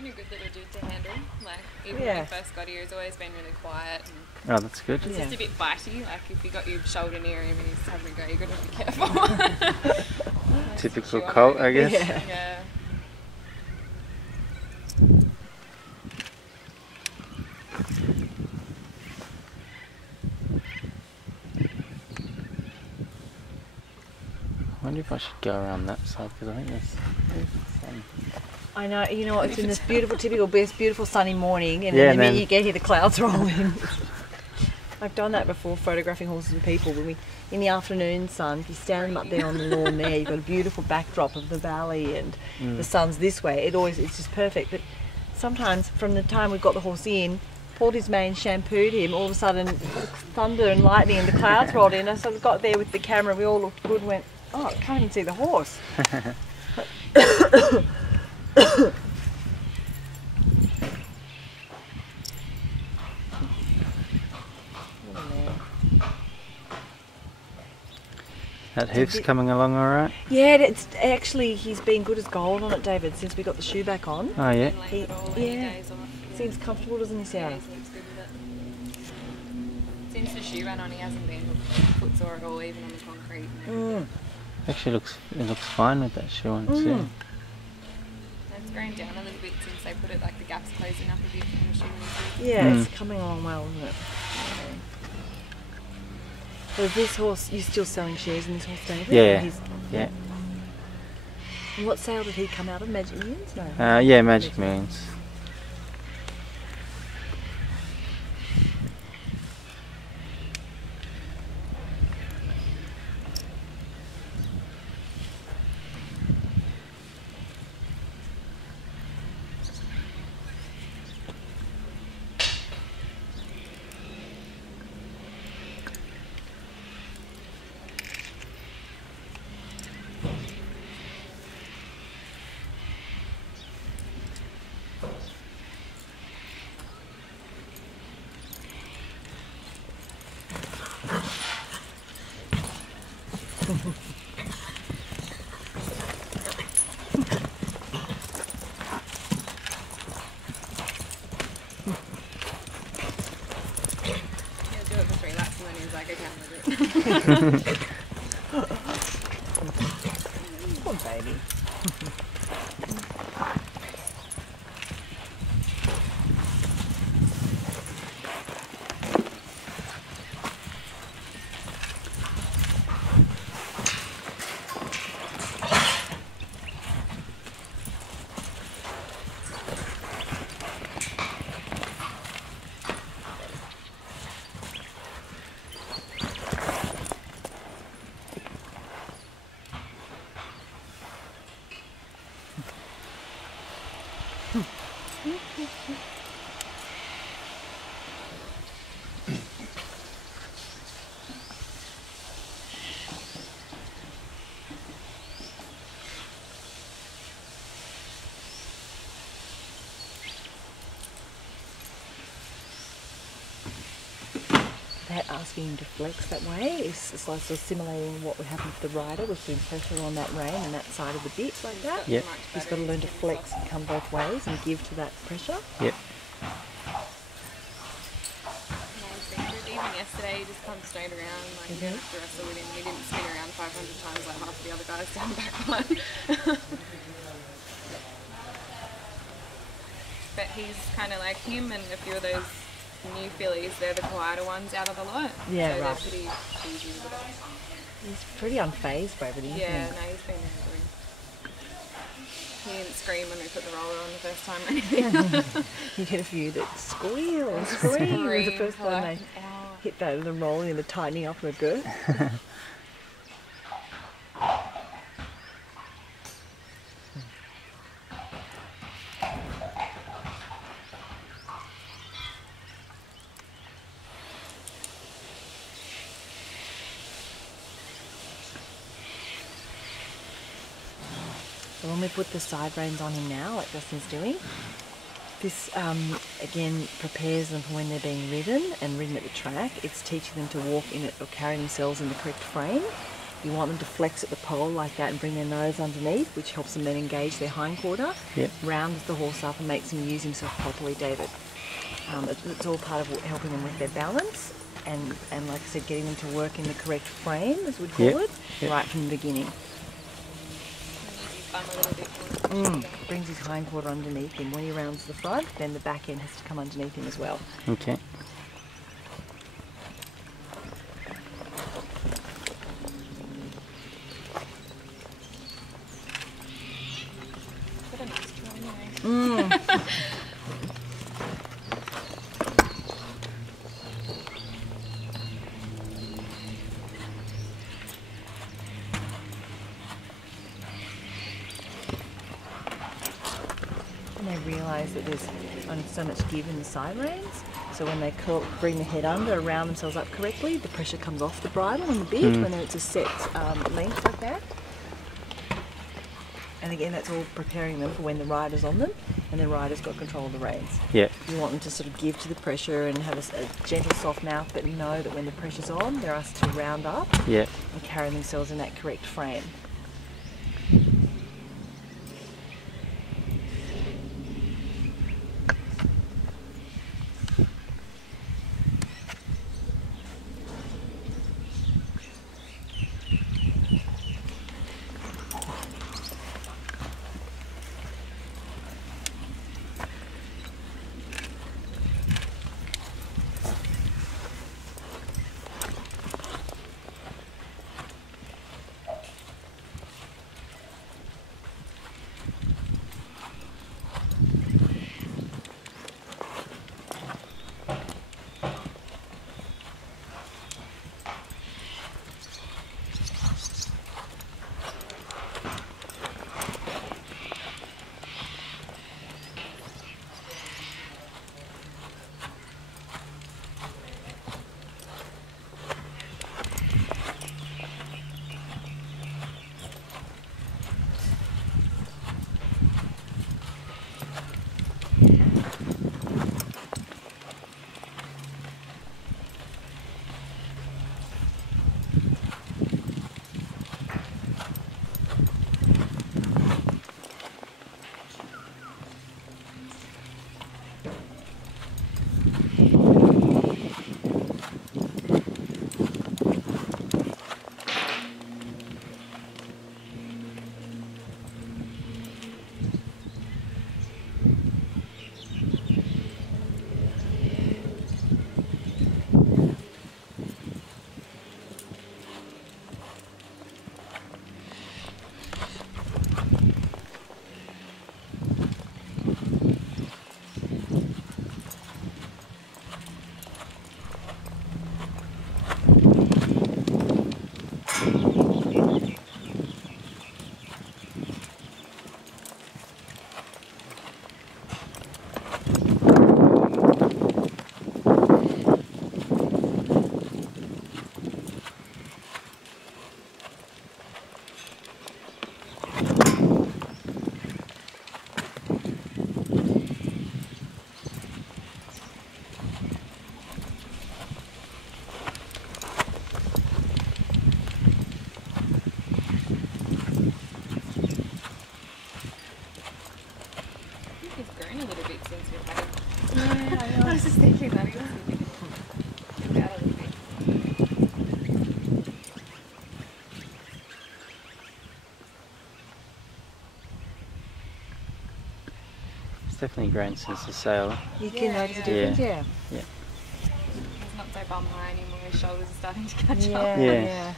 been a good little dude to handle. Like, even when we first got here, he's always been really quiet. And oh, that's good. he's just a bit bitey. Like, if you got your shoulder near him and he's having a go, you've got to be careful. Typical Colt, I guess. Yeah. I wonder if I should go around that side because I think there's sun. I know, you know, it's in this beautiful, typical, beautiful sunny morning, and then the minute you get here, the clouds roll in. I've done that before, photographing horses and people. When in the afternoon sun, if you stand them up there on the lawn there, you've got a beautiful backdrop of the valley, and the sun's this way. It's just perfect. But sometimes, from the time we got the horse in, pulled his mane, shampooed him, all of a sudden, thunder and lightning, and the clouds rolled in. I sort of got there with the camera. We all looked good and went, oh, I can't even see the horse. That hoof's coming along all right? Yeah, it's actually, he's been good as gold on it, David, since we got the shoe back on. Oh, yeah? Seems comfortable, doesn't he, Sarah? Yeah, he seems good with it. Since the shoe ran on, he hasn't been foot sore at all, even on the concrete. Actually, it looks fine with that shoe on too. It's grown down a little bit since they put it, like the gap's closing up a bit in the shoe. Yeah, it's coming along well, isn't it? So this horse, you're still selling shares in this horse, David? Yeah. And what sale did he come out of? Magic Millions? No. Yeah, Magic Millions. Poor baby. That asking him to flex that way is like sort of simulating what would happen to the rider with putting pressure on that rein and that side of the bit like that. Yep. He's got to learn to flex and come both ways and give to that pressure. Yep. Even yesterday, he just comes straight around. Like, you don't have to wrestle with him. He didn't spin around 500 times like half the other guys down the back one. But he's kind of like him and a few of those new fillies. They're the quieter ones out of the lot. Yeah, so right. They're pretty easy with it. He's pretty unfazed by everything. Yeah, no, he's been really good. He didn't scream when we put the roller on the first time or anything. You get a few that squeal and scream. It was the first time they hit that the roll in the tightening up of the girth. So when we put the side reins on him now, like Dustin's doing, this again prepares them for when they're being ridden and ridden at the track. It's teaching them to walk in it or carry themselves in the correct frame. You want them to flex at the pole like that and bring their nose underneath, which helps them then engage their hindquarter. Yep. Rounds the horse up and makes him use himself properly, David. It's all part of helping them with their balance and like I said, getting them to work in the correct frame, as we'd call it, right from the beginning. Brings his hindquarter underneath him. When he rounds the front, then the back end has to come underneath him as well. Okay. And they realise that there's only so much give in the side reins. So when they bring the head under, round themselves up correctly, the pressure comes off the bridle and the bit when it's a set length like that. And again, that's all preparing them for when the rider's on them and the rider's got control of the reins. Yeah. You want them to sort of give to the pressure and have a gentle, soft mouth, but know that when the pressure's on, they're asked to round up and carry themselves in that correct frame. I was just thinking that he was about a little bit. It's definitely grown since the sale. You can notice a difference, yeah. Yeah. He's not so bum high anymore, his shoulders are starting to catch Yeah, up. yeah.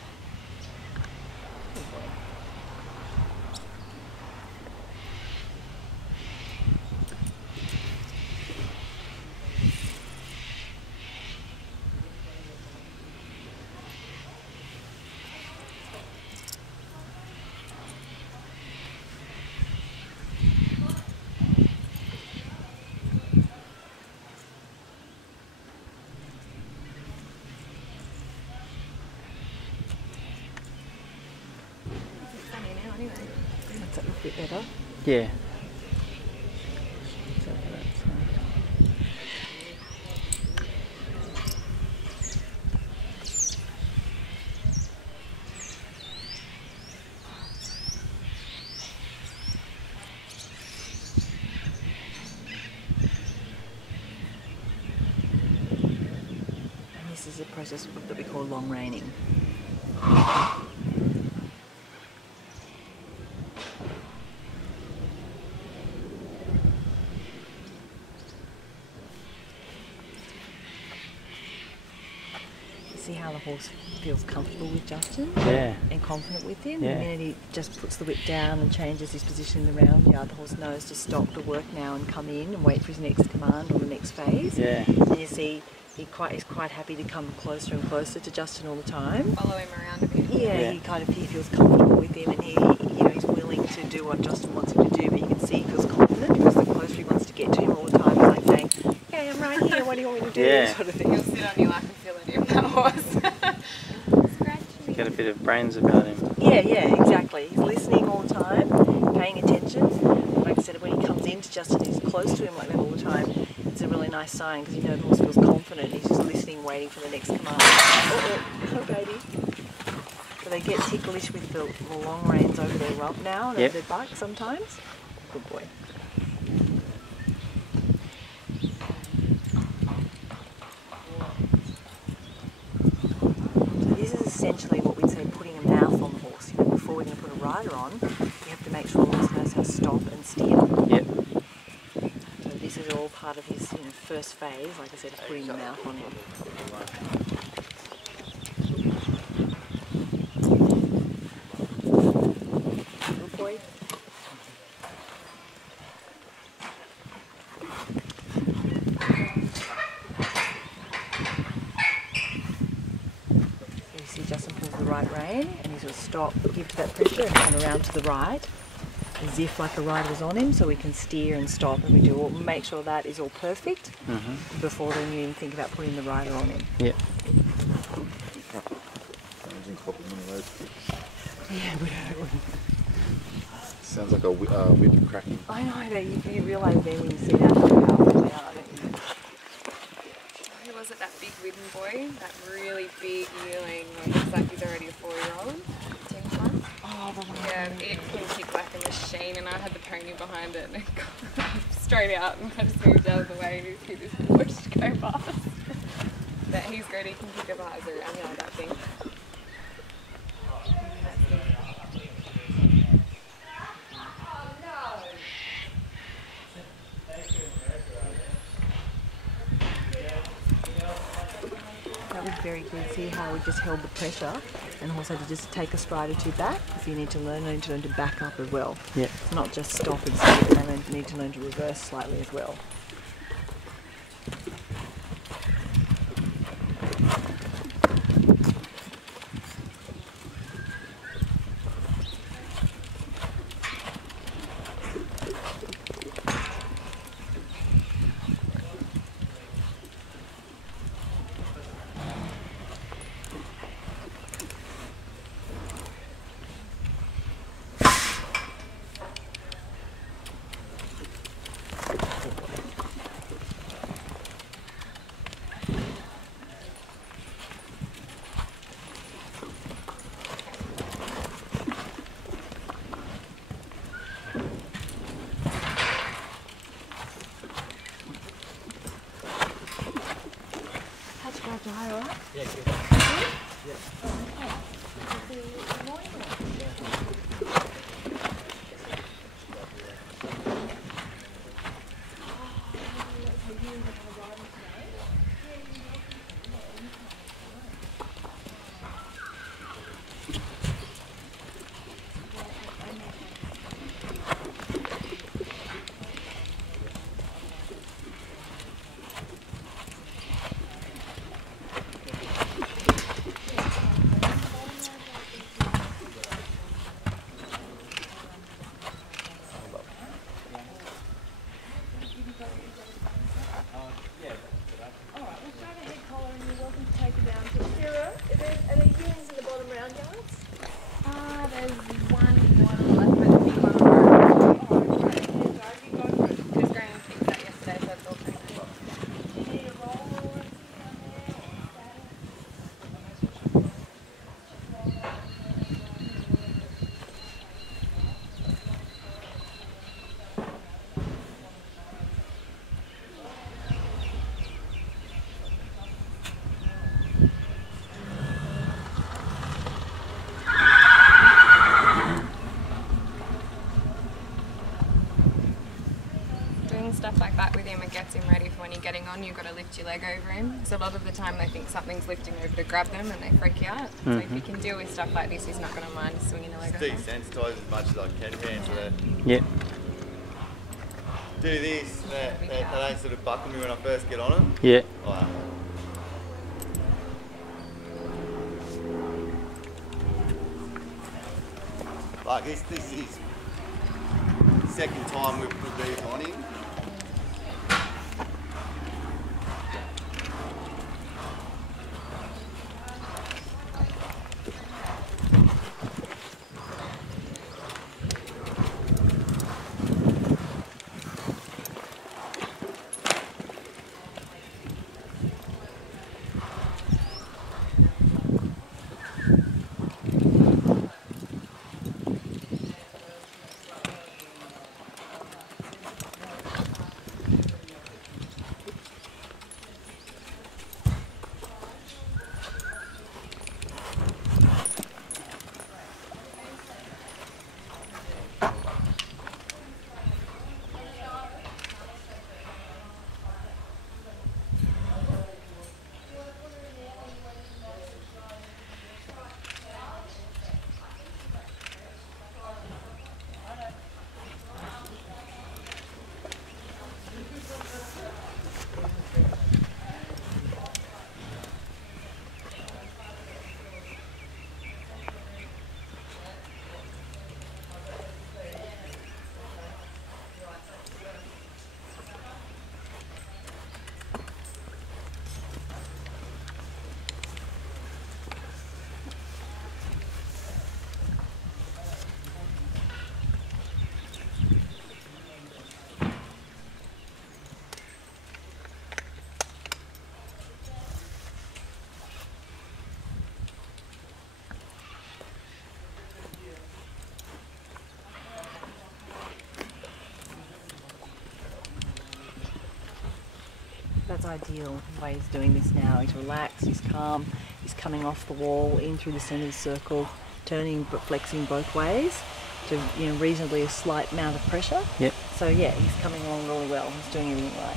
That's a little bit better. Yeah. this is a process that we call long reining. See how the horse feels comfortable with Justin? Yeah. And confident with him? Yeah. The minute he just puts the whip down and changes his position in the round yard, the horse knows to stop the work now and come in and wait for his next command or the next phase. Yeah. And you see he's quite happy to come closer and closer to Justin all the time. Follow him around a bit. Yeah, he feels comfortable with him, and he's willing to do what Justin wants him to do, but you can see he feels confident because the closer he wants to get to him all the time, he's like saying, "Okay, I'm right here, what do you want me to do?" Yeah. Sort of thing. He'll sit on your lap and feel it in that horse. Scratch me. Got a bit of brains about him. Yeah, exactly. He's listening all the time, paying attention. Like I said, when he comes into Justin, he's close to him like that all the time. It's a really nice sign because the horse feels confident. He's just listening, waiting for the next command. Oh, baby. So they get ticklish with the long reins over their rump now and over their butt sometimes. Good boy. So this is essentially what we'd say putting a mouth on the horse. Before we're going to put a rider on, we have to make sure the horse knows how to stop and steer. Yep. So this is all part of his first phase, like I said, of putting the mouth on him. Good boy. You see Justin pulls the right rein and he's going to stop, give to that pressure and come around to the right, as if like a rider was on him, so we can steer and stop, and we'll make sure that is all perfect before then you even think about putting the rider on him. Yep. Yeah, we don't. Sounds like a whip cracking. I know that you realise then when you see that how powerful they are. Who was it, that big wooden boy? That really big yearling, looks like he's already a 4-year-old. Oh, Yeah, it can kick like a machine, and I had the pony behind it and it got straight out and I just moved out of the way and you see this bush go past. But he's good, he can kick a visor around like that thing. That was very good. See how we just held the pressure and also to just take a stride or two back, because you need to learn to back up as well. Yeah. It's not just stop and steer, they need to learn to reverse slightly as well. getting on, you've got to lift your leg over him. So a lot of the time they think something's lifting over to grab them and they freak out. So if you can deal with stuff like this, he's not going to mind swinging a leg over. Desensitise as much as I can, hands to that. Yep. Do this, they don't sort of buckle me when I first get on them. Yeah. Like, like this is second time we've put these on him. That's ideal, the way he's doing this now. He's relaxed, he's calm, he's coming off the wall, in through the centre of the circle, turning but flexing both ways to reasonably a slight amount of pressure. Yep. So yeah, he's coming along really well, he's doing everything right.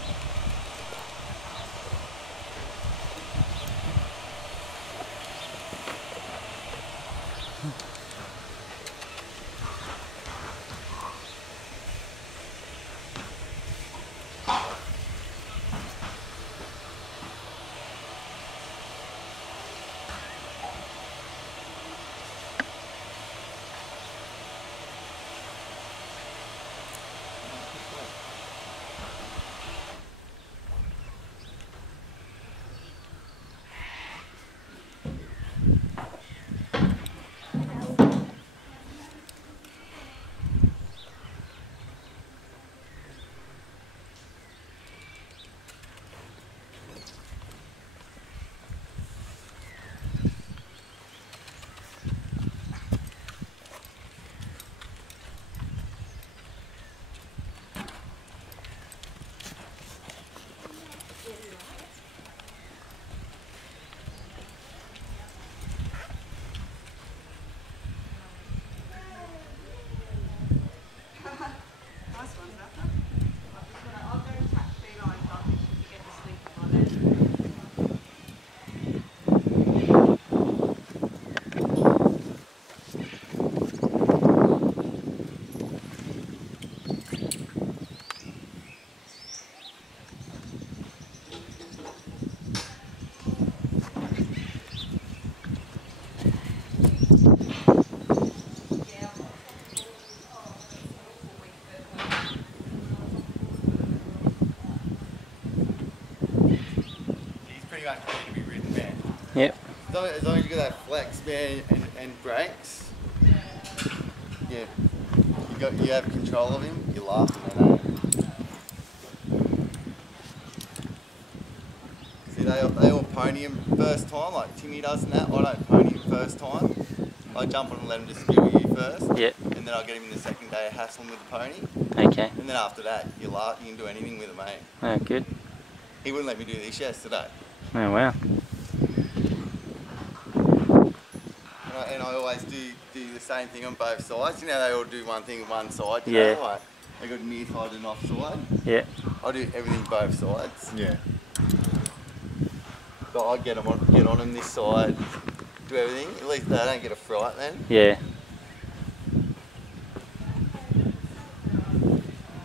Yep. As long as you got that flex, man, and brakes, yeah, you have control of him. You're laughing at that. See, they all pony him first time, like Timmy does and that. I don't pony him first time. I jump on and let him just skill you first. Yep. And then I'll get him in the second day of hassling with the pony. Okay. And then after that, you can do anything with him, mate. Oh, good. He wouldn't let me do this yesterday. Oh, wow. And I always do the same thing on both sides. You know, they all do one thing on one side. Yeah. Like, they got near side and off side. Yeah. I do everything both sides. Yeah. But I get on him this side, do everything. At least they don't get a fright then. Yeah.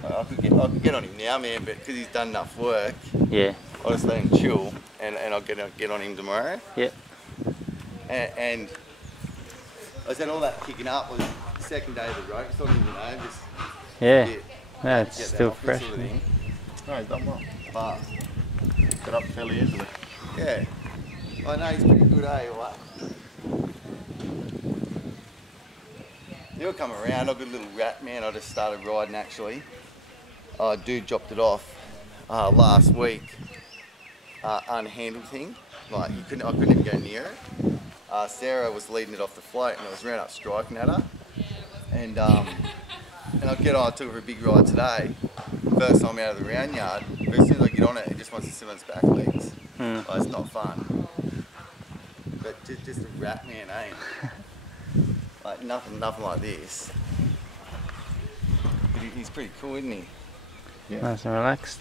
I could get on him now, man, but because he's done enough work, Yeah. I'll just let him chill, and I'll get on him tomorrow. Yep. And I said all that kicking up was the second day of the rope, so I didn't know, just Yeah. get No, it's that still off fresh. sort of thing. No, he's done well. But Got up fairly easily. yeah, I know he's pretty good, eh? What? He'll come around. I've got a little rat, man. I just started riding actually. Dude dropped it off last week. Unhandled thing. Like I couldn't even go near it. Sarah was leading it off the float, and I was round up striking at her. And I get on. I took her for a big ride today. First time out of the round yard. But as soon as I get on it, it just wants to sit on its back legs. Like, it's not fun. But just a rat, man, eh? Like nothing like this. But he's pretty cool, isn't he? Nice and relaxed.